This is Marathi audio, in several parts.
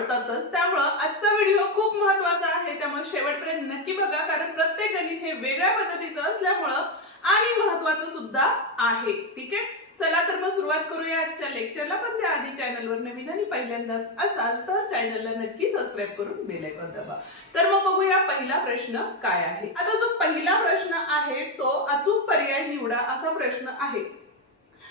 पडतातच। त्यामुळे आजचा व्हिडिओ खूप महत्त्वाचा आहे, त्यामुळे शेवटपर्यंत नक्की बघा, कारण प्रत्येक गणित हे वेगळ्या पद्धतीचं असल्यामुळे आणि महत्त्वाचं सुद्धा आहे। ठीक आहे, चला तर मग सुरुवात करूया आजच्या लेक्चरला। पण त्याआधी चॅनलवर नवीन आणि पहिल्यांदाच असाल तर चॅनलला नक्की सबस्क्राइब करून बेल आयकॉन दाबा। तर मग बघूया पहिला प्रश्न काय आहे। आता जो पहिला प्रश्न आहे तो अचूक पर्याय निवडा असा प्रश्न आहे।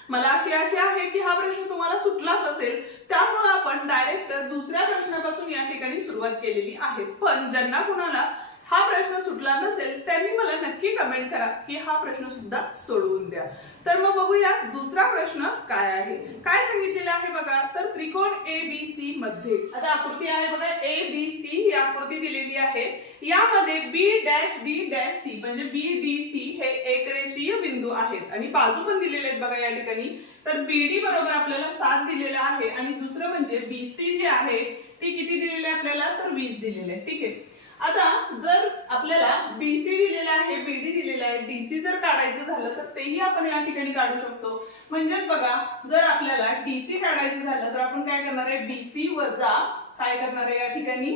मला अशी आशा आहे की हा प्रश्न तुम्हाला सुटलाच असेल, त्यामुळे आपण डायरेक्ट दुसऱ्या प्रश्नापासून या ठिकाणी सुरुवात केलेली आहे। पण ज्यांना कुणाला हा प्रश्न सुटला नसेल त्यांनी मला नक्की कमेंट करा की हा प्रश्न सुद्धा सोडवून द्या। तर मग बघूया दुसरा प्रश्न काय आहे। काय सांगितलेलं आहे बघा, तर त्रिकोण ABC मध्ये आता आकृती आहे बघा, ABC ही आकृती दिलेली आहे। यामध्ये B'D''C म्हणजे BDC हे एकरेषीय बिंदू आहेत आणि बाजू पण दिलेले आहेत बघा या ठिकाणी। तर BD बरोबर आपल्याला 7 दिलेला आहे आणि दुसरं म्हणजे BC जे आहे ती किती दिलेली आहे आपल्याला, तर 20 दिलेले आहे। ठीक आहे, आता जर आपल्याला BC दिलेला आहे, BD दिलेला आहे, DC जर काढायचं झालं तर तेही आपण या ठिकाणी काढू शकतो। म्हणजेच बघा, जर आपल्याला DC काढायचं झालं तर आपण काय करणार आहे, BC वजा काय करणार आहे या ठिकाणी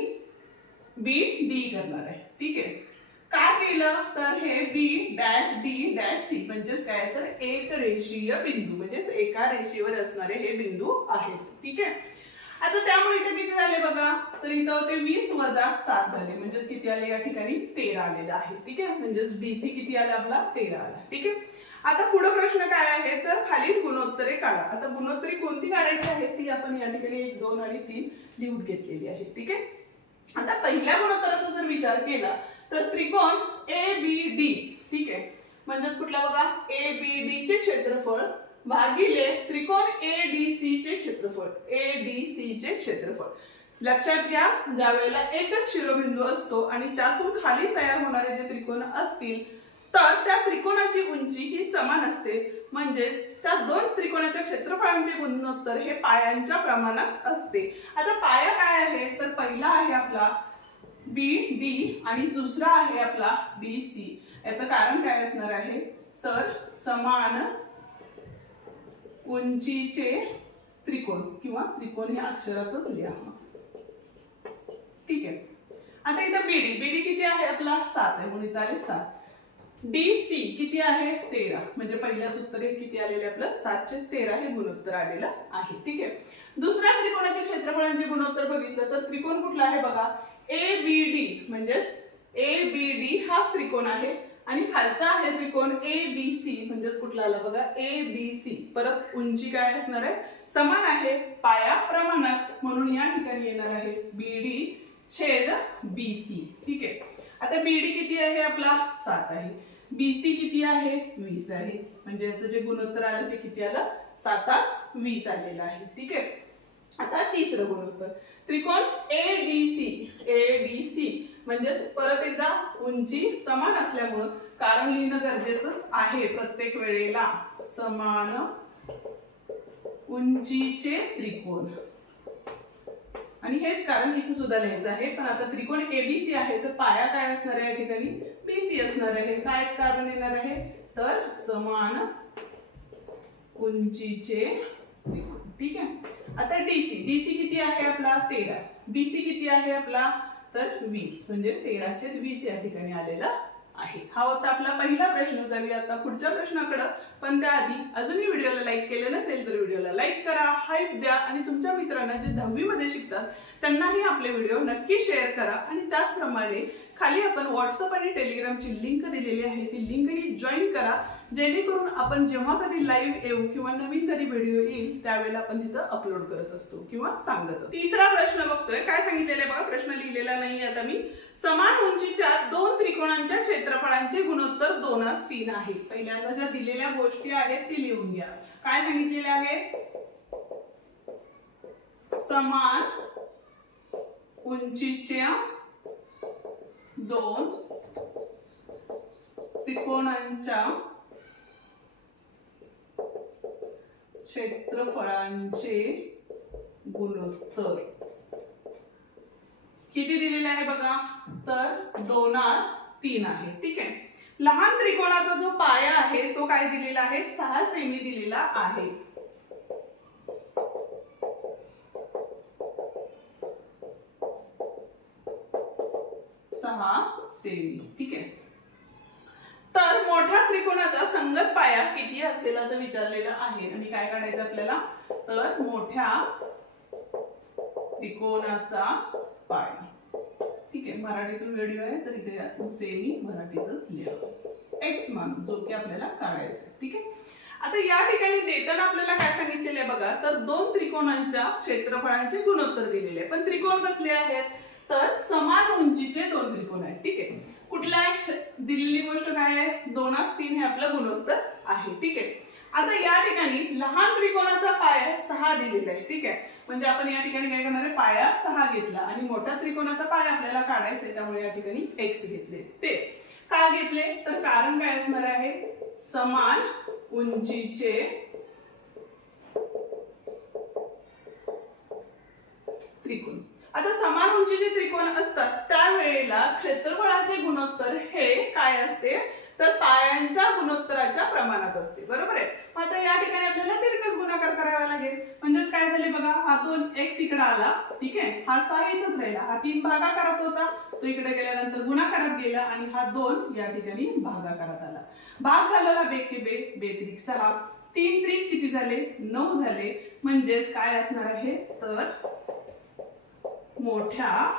BD करणार आहे। ठीक आहे, का केलं तर हे B'D''C म्हणजेच काय, तर एक रेषीय बिंदू म्हणजेच एका रेषेवर असणारे हे बिंदू आहेत। ठीक आहे, आता त्यामुळे इथे किती झाले बघा, तर इथं होते 20 वजा 7 झाले, म्हणजे किती आले या ठिकाणी 13 आलेला आहे। ठीक आहे, म्हणजे BC किती आला आपला, 13 आला। ठीक आहे, आता पुढे प्रश्न काय आहे, तर खालील गुणोत्तरे काढा। आता गुणोत्तरे कोणती काढायची आहे ती आपण या ठिकाणी 1, 2 आणि 3 लिहून घेतलेली आहे। ठीक आहे, आता पहिल्या गुणोत्तराचा जर विचार केला तर त्रिकोण ABD, ठीक आहे, म्हणजेच कुठला बघा, ABD चे क्षेत्रफळ भागिले त्रिकोण ADC चे क्षेत्रफळ, ADC चे क्षेत्रफळ। लक्षात घ्या, ज्या वेळेला एकच शिरोबिंदू असतो आणि त्यातून खाली तयार होणारे जे त्रिकोण असतील तर त्या त्रिकोणाची उंची ही समान असते, म्हणजे त्या दोन त्रिकोणाच्या क्षेत्रफळांचे गुणोत्तर हे पायांच्या प्रमाणात असते। आता पाया काय आहे, तर पहिला आहे आपला BD आणि दुसरा आहे आपला DC। याचं कारण काय असणार आहे, तर समान उंचीचे त्रिकोण किंवा त्रिकोण हे अक्षरातच लिहा। ठीक आहे, आता इथं BD किती आहे आपला 7 आहे, म्हणून इथं आले 7। DC किती आहे 13, म्हणजे पहिल्याच उत्तर हे किती आलेले आपलं 7/13 हे गुणोत्तर आलेलं आहे। ठीक आहे, दुसऱ्या त्रिकोणाच्या क्षेत्रफळांचे गुणोत्तर बघितलं तर त्रिकोण कुठला आहे बघा, ABD म्हणजेच ABD हाच त्रिकोण आहे आणि खालचा आहे त्रिकोण ABC म्हणजेच कुठला आला बघा, ABC। परत उंची काय असणार आहे, समान आहे पाया प्रमाणात, म्हणून या ठिकाणी येणार आहे BD/BC। ठीक आहे, आता BD किती आहे आपला 7 आहे, BC किती आहे 20 आहे, म्हणजे याचं जे गुणोत्तर आलं ते किती आलं 7/20 आलेलं आहे। ठीक आहे, आता तिसरं गुणोत्तर त्रिकोण ADC म्हणजेच परत एकदा उंची समान असल्यामुळे कारण लिहिणं गरजेचं आहे प्रत्येक वेळेला, समान उंचीचे त्रिकोण, आणि हेच कारण इथे सुद्धा लिहायचं आहे। पण आता त्रिकोण ABC आहे तर पाया काय असणार आहे या ठिकाणी BC असणार आहे। काय कारण येणार आहे, तर समान उंचीचे त्रिकोण। ठीक आहे, आता DC किती आहे आपला 13, BC किती आहे आपला तर 20, म्हणजे 13/20 या ठिकाणी आलेला आहे। हा होता आपला पहिला प्रश्न। जाऊया आता पुढच्या प्रश्नाकडे, पण त्याआधी अजूनही व्हिडिओला लाईक केलं नसेल तर व्हिडिओला लाईक करा, हाईप द्या आणि तुमच्या मित्रांना जे 10वी मध्ये शिकतात त्यांनाही आपले व्हिडिओ नक्की शेअर करा। आणि त्याचप्रमाणे खाली आपण व्हॉट्सअप आणि टेलिग्रामची लिंक दिलेली आहे, ती लिंकही जॉईन करा, जेणेकरून आपण जेव्हा कधी लाईव्ह येऊ किंवा नवीन कधी व्हिडिओ येईल त्यावेळेला आपण तिथं अपलोड करत असतो किंवा सांगत असतो। तिसरा प्रश्न बघतोय, काय सांगितलेलं आहे बघा, प्रश्न लिहिलेला नाही आता मी। समान उंचीच्या दोन त्रिकोणांच्या क्षेत्रफळांचे गुणोत्तर 2:3 आहे। पहिल्यांदा ज्या दिलेल्या गोष्टी आहेत ती लिहून घ्या। काय सांगितलेले आहे, समान उंचीच्या दोन त्रिकोणांच्या क्षेत्रफळांचे गुणोत्तर किती दिलेले आहे बघा, तर 2:3 आहे। ठीक आहे, लहान त्रिकोणाचा जो पाया आहे तो काय दिलेला आहे 6 सेमी दिलेला आहे। 6 सेमी. ठीक आहे. तर मोठ्या त्रिकोणाचा संगत पाया किती असेल असं विचारलेलं आहे आणि काय काढायचं आपल्याला, तर मोठ्या त्रिकोणाचा पाया. ठीक आहे. मराठीतून व्हिडिओ आहे तर इथे सेमी मराठीतच लिहा x मानून, जो की आपल्याला काढायचा आहे. ठीक आहे. आता या ठिकाणी देताना आपल्याला काय सांगितलेले आहे बघा, तर दोन त्रिकोणांच्या क्षेत्रफळांचे गुणोत्तर दिलेले आहे. पण त्रिकोण कसले आहेत, तर समान उंचीचे दोन त्रिकोण आहेत. ठीक आहे. कुठला दिलेली गोष्ट काय आहे, 2:3 हे आपलं गुणोत्तर आहे. ठीक आहे. आता या ठिकाणी लहान त्रिकोणाचा पाया 6 दिलेला आहे. ठीक आहे. म्हणजे आपण या ठिकाणी काय करणार आहे, पाया 6 घेतला आणि मोठ्या त्रिकोणाचा पाया आपल्याला काढायचा आहे, त्यामुळे या ठिकाणी x घेतले. ते का घेतले, तर कारण काय असणार आहे, समान उंचीचे त्रिकोण. आता समान उंचीचे त्रिकोण असतात त्यावेळेला क्षेत्रफळाचे गुणोत्तर हे काय असते, तर पायांच्या गुणोत्तराच्या प्रमाणात असते. बरोबर आहे. आता या ठिकाणी आपल्याला तिरकस गुणाकार करावा लागेल. म्हणजेच काय झाले बघा, हा 2x इकडे आला. ठीक आहे. हा 6 इथंच राहिला. हा 3 भागाकारात होता, तो इकडे गेल्यानंतर गुणाकारात गेला आणि हा 2 या ठिकाणी भागाकारात आला. भाग घालायला बेके बे, बेत्रिक 6, 3 त्रिक किती झाले, 9 झाले. म्हणजेच काय असणार आहे, तर मोठ्या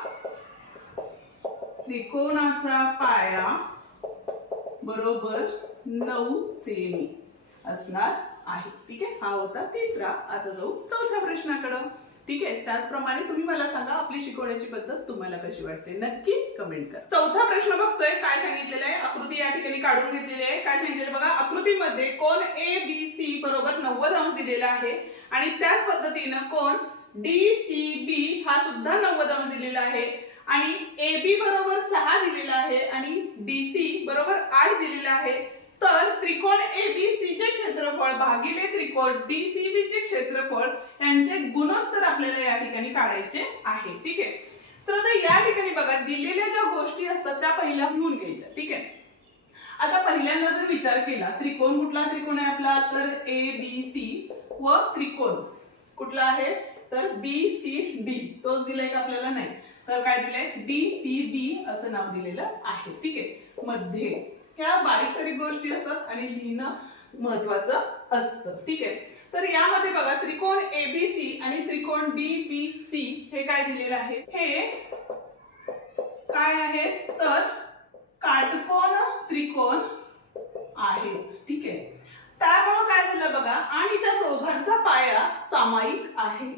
त्रिकोणाचा पाया बरोबर 9 सेमी असणार आहे. ठीक आहे. हा होता तिसरा. आता जाऊ चौथ्या प्रश्नाकडे. ठीक आहे. त्याचप्रमाणे तुम्ही मला सांगा आपली शिकवण्याची पद्धत तुम्हाला कशी वाटते, नक्की कमेंट करा. चौथा प्रश्न बघतोय, काय सांगितलेलं आहे, आकृती या ठिकाणी काढून घेतलेली आहे. काय सांगितलेलं बघा, आकृतीमध्ये कोण ABC बरोबर 90 अंश दिलेला आहे आणि त्याच पद्धतीनं कोण DCB हा सुद्धा 90 अंश दिलेला आहे आणि AB बरोबर 6 दिलेला आहे आणि DC बरोबर 8 दिलेला आहे. तर त्रिकोण ABC चे क्षेत्रफळ भागिले त्रिकोण DCB चे क्षेत्रफळ यांचे गुणोत्तर आपल्याला या ठिकाणी काढायचे आहे. ठीक आहे. तर आता या ठिकाणी बघा, दिलेल्या ज्या गोष्टी असतात त्या पहिल्या घेऊन घ्यायच्या. ठीक आहे. आता पहिल्यांदा जर विचार केला, त्रिकोण कुठला त्रिकोण आहे आपला, तर ABC व त्रिकोण कुठला आहे, तर BCD. तोच दिलाय का आपल्याला, नाही. तर काय दिलंय, DCB असं नाव दिलेलं आहे. ठीक आहे. मध्ये क्या बारीक सारीक गोष्टी असतात आणि लिहिणं महत्वाचं असतं. ठीक आहे. तर यामध्ये बघा, त्रिकोण ABC आणि त्रिकोण DBC हे काय दिलेलं आहे, हे काय आहे, तर काटकोन त्रिकोण आहेत. ठीक आहे. त्यामुळे काय झालं बघा, आणि त्या दोघांचा पाया सामायिक आहे.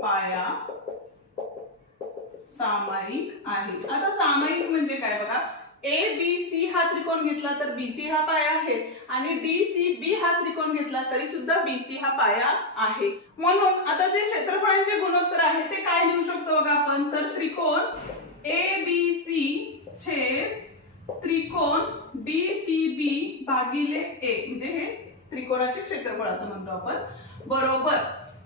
पाया सामायिक आहे. आता सामायिक म्हणजे काय बघा, ABC हा त्रिकोण घेतला तर BC हा पाया आहे आणि DCB हा त्रिकोण घेतला तरी सुद्धा BC हा पाया आहे. म्हणून आता जे क्षेत्रफळांचे गुणोत्तर आहे ते काय लिहू शकतो बघा आपण, तर त्रिकोण ABC छेद त्रिकोण DCB भागिले A, म्हणजे हे त्रिकोणाचे क्षेत्रफळ असं म्हणतो आपण, बरोबर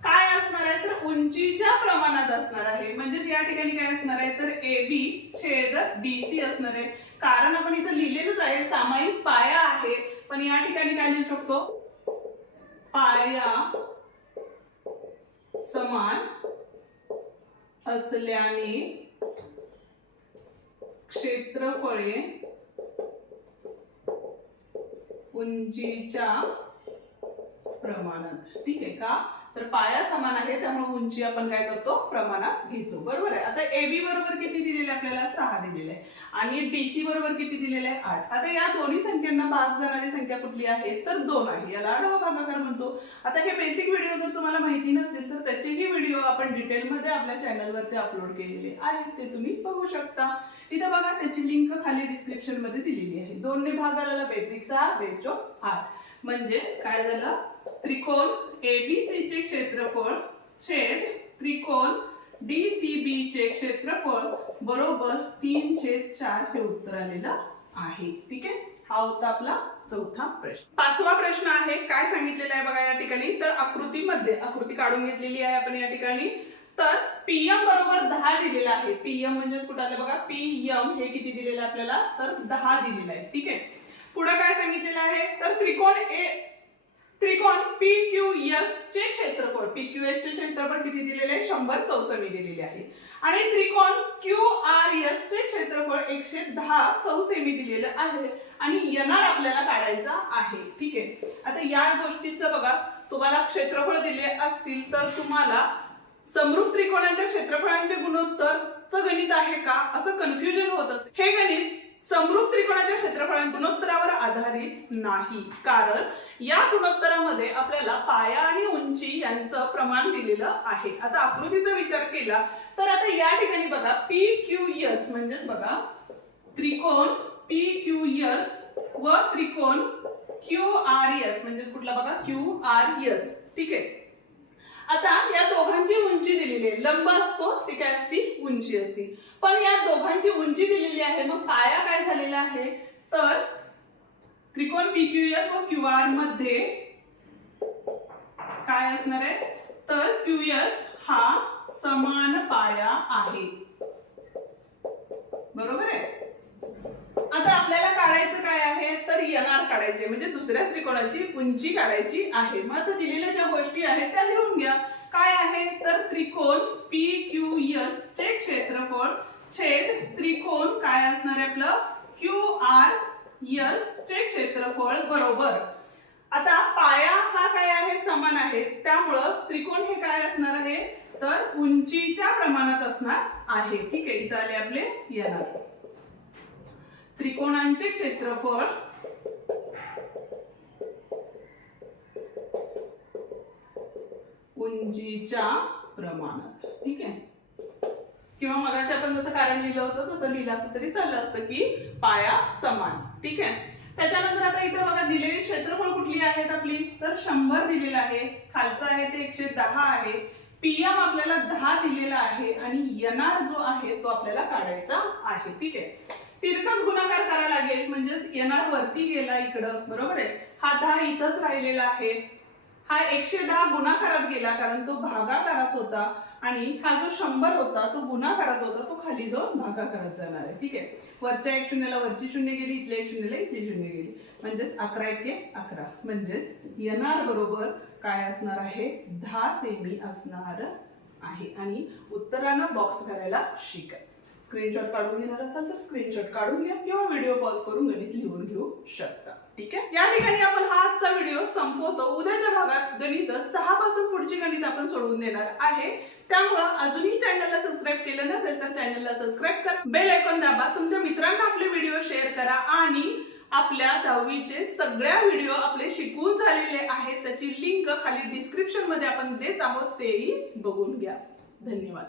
काय असणार आहे, तर उंचीच्या प्रमाणात असणार आहे. म्हणजे या ठिकाणी काय असणार आहे, तर AB छेद DC असणार आहे. कारण आपण इथं लिहिलेलंच आहे सामायिक पाया आहे, पण या ठिकाणी काय लिहू शकतो, पाया समान असल्याने क्षेत्रफळे उंचीच्या प्रमाणात. ठीक आहे का, तर पाया समान आहे त्यामुळे उंची आपण काय करतो, प्रमाणात घेतो. बरोबर आहे. आता AB बरोबर किती दिलेले आपल्याला, 6 दिलेले आहे आणि DC बरोबर किती दिलेले आहे, 8. आता या दोन्ही संख्यांना भाग जाणारी संख्या कुठली आहे, तर 2 आहे. याला आडवा भागाकार म्हणतो. आता हे बेसिक व्हिडिओ जर तुम्हाला माहिती नसेल तर त्याचेही व्हिडिओ आपण डिटेल मध्ये आपल्या चॅनल वरती अपलोड केलेले आहेत, ते तुम्ही बघू शकता. इथे बघा, त्याची लिंक खाली डिस्क्रिप्शन मध्ये दिलेली आहे. 2 ने भाग आलेला बेत्रिक 6 बेचोक 8. म्हणजे काय झालं, त्रिकोण ABC चे क्षेत्रफळ छेद त्रिकोण DCB चे क्षेत्रफळ बरोबर 3/4 हे उत्तर आलेलं आहे. ठीक आहे. हा होता आपला चौथा प्रश्न. पाचवा प्रश्न आहे, काय सांगितलेलं आहे बघा या ठिकाणी, तर आकृतीमध्ये आकृती काढून घेतलेली आहे आपण या ठिकाणी. तर PM बरोबर 10 दिलेला आहे. PM म्हणजे कुठे आलं बघा, PM हे किती दिलेलं आहे आपल्याला, तर 10 दिलेलं आहे. ठीक आहे. पुढे काय सांगितलेलं आहे, तर त्रिकोण त्रिकोण PQS चे क्षेत्रफळ, PQS चे क्षेत्रफळ किती दिलेले आहे? 100 चौसमी दिलेले आहे. आणि त्रिकोण QRS चे क्षेत्रफळ 110 चौसेमी दिलेलं आहे आणि NR आपल्याला काढायचा आहे. ठीक आहे, आता या गोष्टीचं बघा, तुम्हाला क्षेत्रफळ दिले असतील तर तुम्हाला समरूप त्रिकोणांच्या क्षेत्रफळांचे गुणोत्तरचं गणित आहे का असं कन्फ्युजन होत असते. हे गणित समरूप त्रिकोणाच्या क्षेत्रफळांच्या गुणोत्तरावर आधारित नाही, कारण या गुणोत्तरामध्ये आपल्याला पाया आणि उंची यांचं प्रमाण दिलेलं आहे. आता आकृतीचा विचार केला तर आता या ठिकाणी बघा PQS म्हणजेच बघा त्रिकोण PQS व त्रिकोण QRS म्हणजेच कुठला बघा QRS. ठीक आहे, आता या दोघांची उंची दिलेली आहे, लंब असतो ती काय असती? उंची असती. पण या दोघांची उंची दिलेली आहे, मग पाया काय झालेला आहे? तर त्रिकोण PQS व QR मध्ये काय असणार आहे? तर QS हा समान पाया आहे, बरोबर आहे. आता आपल्याला काढायचं काय आहे? तर NR काढायचे, म्हणजे दुसऱ्या त्रिकोणाची उंची काढायची आहे. मग आता दिलेल्या ज्या गोष्टी आहेत त्या लिहून घ्या. काय आहे? तर त्रिकोण PQS चे क्षेत्रफळ छेद त्रिकोण काय असणार आहे आपलं? QRS चे क्षेत्रफळ बरोबर. आता पाया हा काय आहे? समान आहे, त्यामुळं त्रिकोण हे काय असणार आहे? तर उंचीच्या प्रमाणात असणार आहे. ठीक आहे, इथं आले आपले NR. त्रिकोणांचे क्षेत्रफळ उंचीच्या प्रमाणात. ठीक आहे, किंवा मगाशी आपण जसं कारण लिहिलं होतं तसं लिहिलं असतं तरी चाललं असतं की पाया समान. ठीक आहे, त्याच्यानंतर आता इथे बघा दिलेली क्षेत्रफळ कुठली आहेत आपली? तर 100 दिलेलं आहे, खालचं आहे ते 110 आहे, PM आपल्याला 10 दिलेला आहे आणि NR जो आहे तो आपल्याला काढायचा आहे. ठीक आहे, तिरकस गुणाकार करायला लागेल, म्हणजेच NR वरती गेला इकडं, बरोबर आहे. हा 10 इथंच राहिलेला आहे, हा 110 गुणाकारात गेला कारण तो भागाकारात होता आणि हा जो 100 होता तो गुणाकारात होता, तो खाली जाऊन भागाकारात जाणार आहे. ठीक आहे, वरच्या 1 शून्याला वरची शून्य गेली, इथल्या 1 शून्याला इथली शून्य गेली, म्हणजेच 11 एके 11, म्हणजेच NR बरोबर काय असणार आहे? 10 सेमी असणार आहे. आणि उत्तरानं बॉक्स करायला शिका. स्क्रीनशॉट काढून घेणार असाल तर स्क्रीनशॉट काढून घ्या किंवा व्हिडिओ पॉज करून गणित लिहून घेऊ शकता. ठीक आहे, या ठिकाणी आपण हा आजचा व्हिडिओ संपवतो. उद्याच्या भागात गणित 6 पासून पुढची गणित आपण सोडवून देणार आहे. त्यामुळं अजूनही चॅनलला सबस्क्राईब केलं नसेल तर चॅनलला सबस्क्राईब करा, बेल आयकॉन दाबा, तुमच्या मित्रांना आपले व्हिडिओ शेअर करा आणि आपल्या 10वीचे सगळ्या व्हिडिओ आपले शिकवून झालेले आहेत, त्याची लिंक खाली डिस्क्रिप्शन मध्ये आपण देत आहोत, तेही बघून घ्या. धन्यवाद.